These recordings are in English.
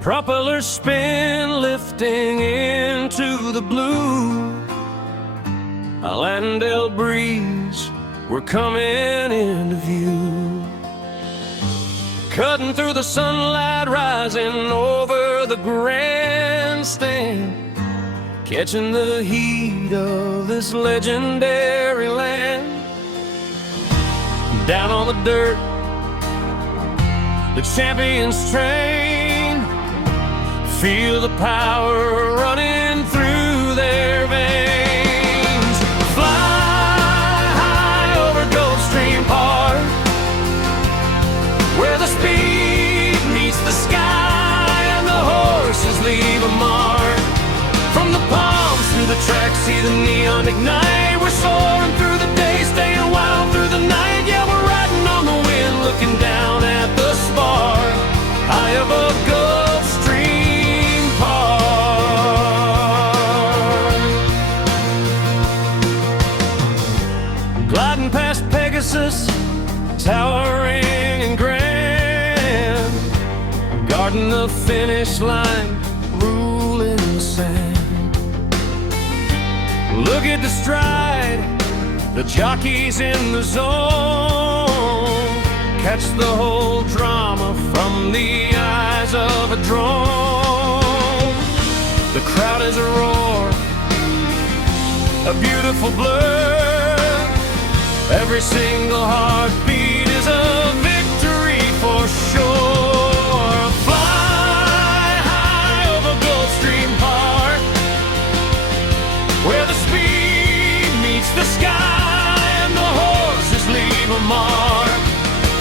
Propellers spin, lifting into the blue. Hallandale breeze, we're coming into view. Cutting through the sunlight, rising over the grandstand, catching the heat of this legendary land. Down on the dirt, the champions train, feel the power running through their veins. Fly high over Gulfstream Park, where the speed meets the sky and the horses leave a mark. From the palms to the track, see the neon ignite. We're soaring through the day, staying wild through the night. Yeah, we're riding on the wind, looking down at the spark, high above Gulfstream Park. Gliding past Pegasus, towering and grand, guarding the finish line, ruling the sand. Look at the stride, the jockeys in the zone, catch the whole drama from the eyes of a drone. The crowd is a roar, a beautiful blur. Every single heartbeat is a victory for sure. Fly high over Gulfstream Park, where the speed meets the sky and the horses leave a mark.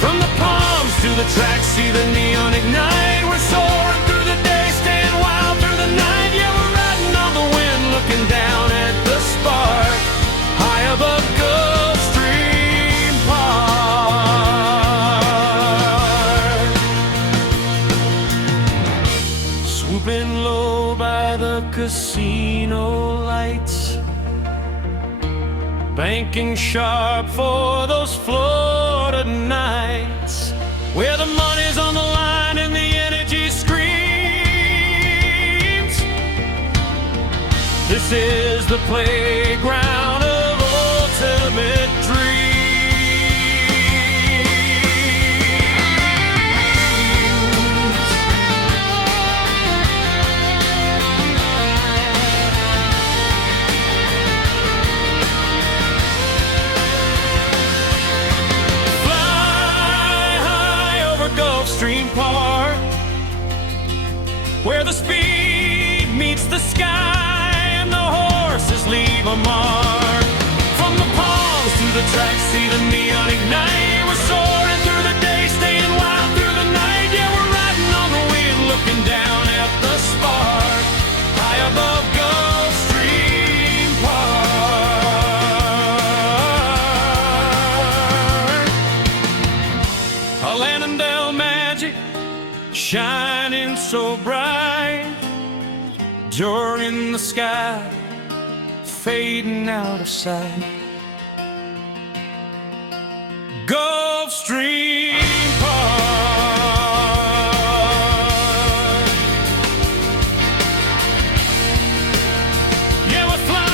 From the palms to the track, see the neon ignite. We're soaring through the day, staying wild through the night. Yeah, we're riding on the wind, looking down at the spark, high above Gulfstream Park. Swooping low by the casino lights, banking sharp for those Florida nights, where the money's on the line and the energy screams. This is the playground of ultimate dreams. Gulfstream Park, where the speed meets the sky and the horses leave a mark. From the palms to the track, see the neon ignite. We're soaring through the day, staying wild through the night. Yeah, we're riding on the wind, looking down at the spark, high above Gulfstream Park. Hallandale magic, shining so bright, joy in the sky, fading out of sight. Gulfstream Park. Yeah, we're flying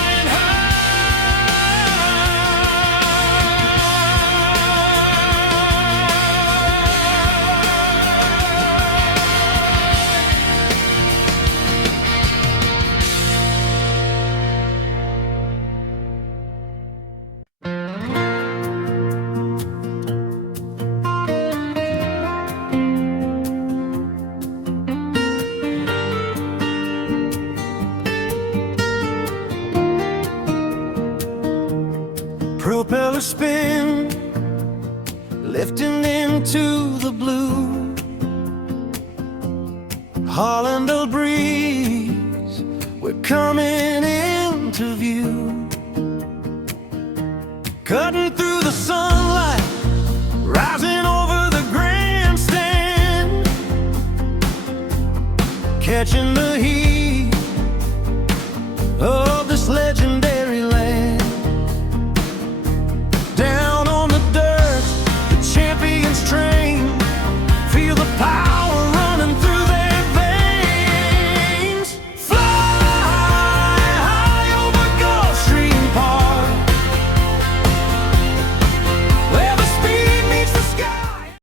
propeller spin, lifting into the blue. Hallandale breeze, we're coming